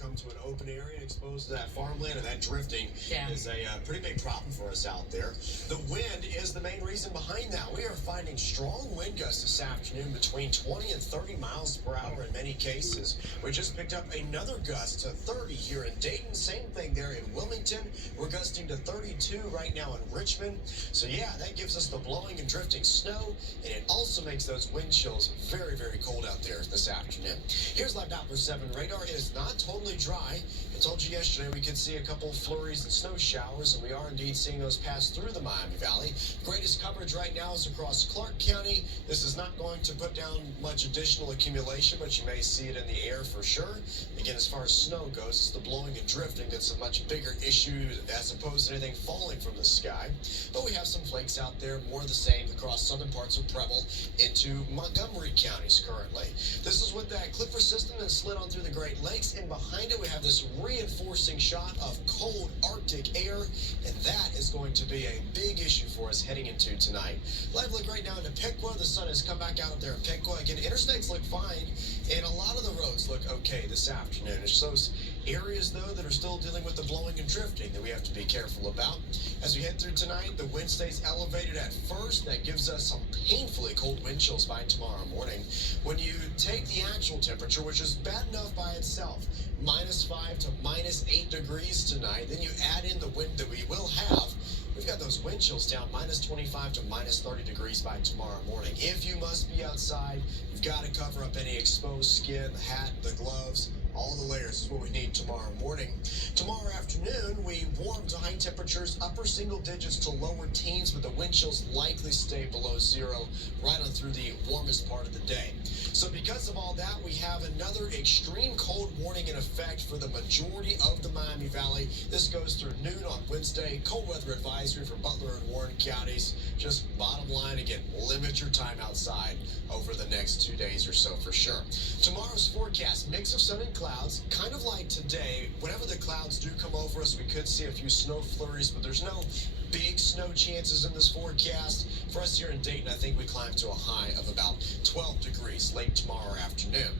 come to an open area exposed to that farmland, and that drifting is a pretty big problem for us out there. The wind is the main reason behind that. We are finding strong wind gusts this afternoon between 20 and 30 miles per hour in many cases. We just picked up another gust to 30 here in Dayton. Same thing there in Wilmington. We're gusting to 32 right now in Richmond. So yeah, that gives us the blowing and drifting snow, and it also makes those wind chills very, very cold out there this afternoon. Here's Live Doppler 7 radar. It is not totally dry. I told you yesterday we could see a couple flurries and snow showers, and we are indeed seeing those pass through the Miami Valley. Greatest coverage right now is across Clark County. This is not going to put down much additional accumulation, but you may see it in the air for sure. Again, as far as snow goes, it's the blowing and drifting that's a much bigger issue as opposed to anything falling from the sky. But we have some flakes out there, more of the same across southern parts of Preble into Montgomery counties currently. This is with that Clipper system that slid on through the Great Lakes, and behind it we have this reinforcing shot of cold Arctic air, and that is going to be a big issue for us heading into tonight. Live look right now into Piqua. The sun has come back out up there in Piqua. Again, interstates look fine, and a lot of the roads look okay this afternoon. It's those areas, though, that are still dealing with the blowing and drifting that we have to be careful about. As we head through tonight, the wind stays elevated at first. That gives us some painfully cold wind chills by tomorrow morning. When you take the actual temperature, which is bad enough by itself, -5 to -8 degrees tonight, then you add in the wind that we will have, we've got those wind chills down -25 to -30 degrees by tomorrow morning. If you must be outside, you've got to cover up any exposed skin, the hat, the gloves. All the layers is what we need tomorrow morning. Tomorrow afternoon, we warm to high temperatures, upper single digits to lower teens, but the wind chills likely stay below zero right on through the warmest part of the day. So because of all that, we have another extreme cold warning in effect for the majority of the Miami Valley. This goes through noon on Wednesday. Cold weather advisory for Butler and Warren counties. Just bottom line, again, limit your time outside over the next 2 days or so for sure. Tomorrow's forecast, mix of sun and clouds, kind of like today. Whenever the clouds do come over us, we could see a few snow flurries, but there's no big snow chances in this forecast. For us here in Dayton, I think we climb to a high of about 12 degrees late tomorrow afternoon.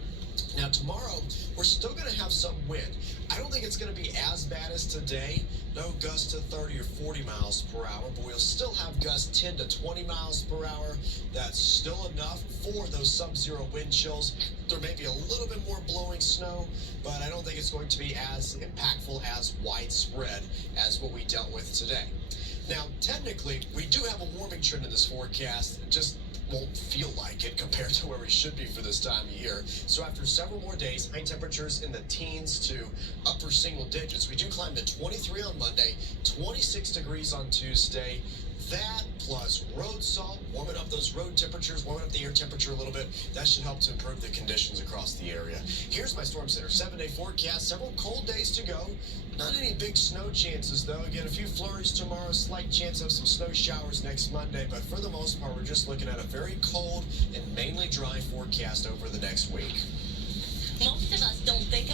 Now, tomorrow, we're still going to have some wind. I don't think it's going to be as bad as today. No gusts to 30 or 40 miles per hour, but we'll still have gusts 10 to 20 miles per hour. That's still enough for those sub-zero wind chills. There may be a little bit more blowing snow, but I don't think it's going to be as impactful, as widespread as what we dealt with today. Now, technically, we do have a warming trend in this forecast. It just won't feel like it compared to where we should be for this time of year. So after several more days, high temperatures in the teens to upper single digits. We do climb to 23 on Monday, 26 degrees on Tuesday. That plus road salt, warming up those road temperatures, warming up the air temperature a little bit, that should help to improve the conditions across the area. Here's my Storm Center 7-day forecast. Several cold days to go. Not any big snow chances, though. Again, a few flurries tomorrow, slight chance of some snow showers next Monday. But for the most part, we're just looking at a very cold and mainly dry forecast over the next week. Most of us